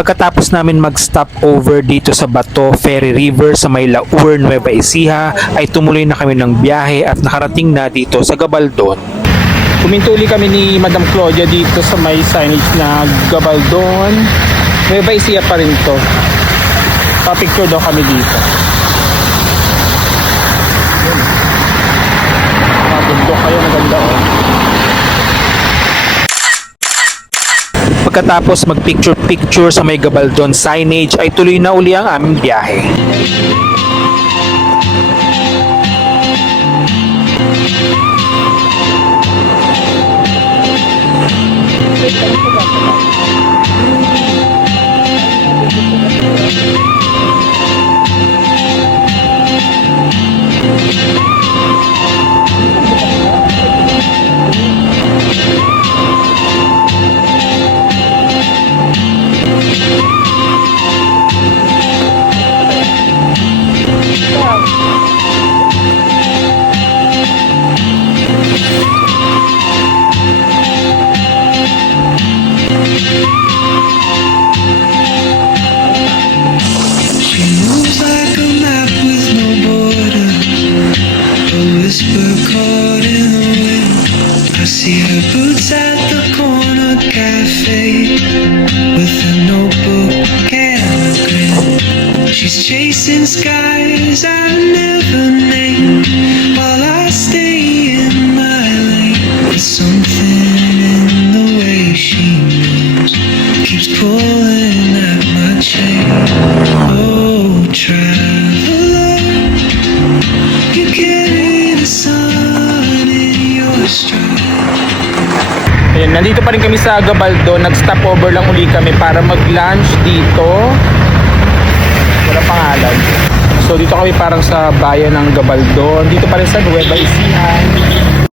Pagkatapos namin mag-stop over dito sa Bato Ferry River sa may Laur, Nueva Ecija, ay tumuloy na kami ng biyahe at nakarating na dito sa Gabaldon. Kumintuli kami ni Madam Claudia dito sa may signage na Gabaldon. Nueva Ecija pa rin to. Pa-picture daw kami dito. Mabundok kayo, maganda oh. Pagkatapos mag-picture-picture sa may Gabaldon signage ay tuloy na uli ang aming biyahe. See her boots at the corner cafe with a notebook and a grin. She's chasing skies I've never named while I stay in my lane. There's something in the way she moves, keeps pulling at my chain. Oh, traveler, you carry the sun in your stride. Ayan, nandito pa rin kami sa Gabaldon. Nag-stop over lang uli kami para mag-lunch dito. Wala pangalan. So dito kami parang sa bayan ng Gabaldon. Dito pa rin sa Nueva Ecija.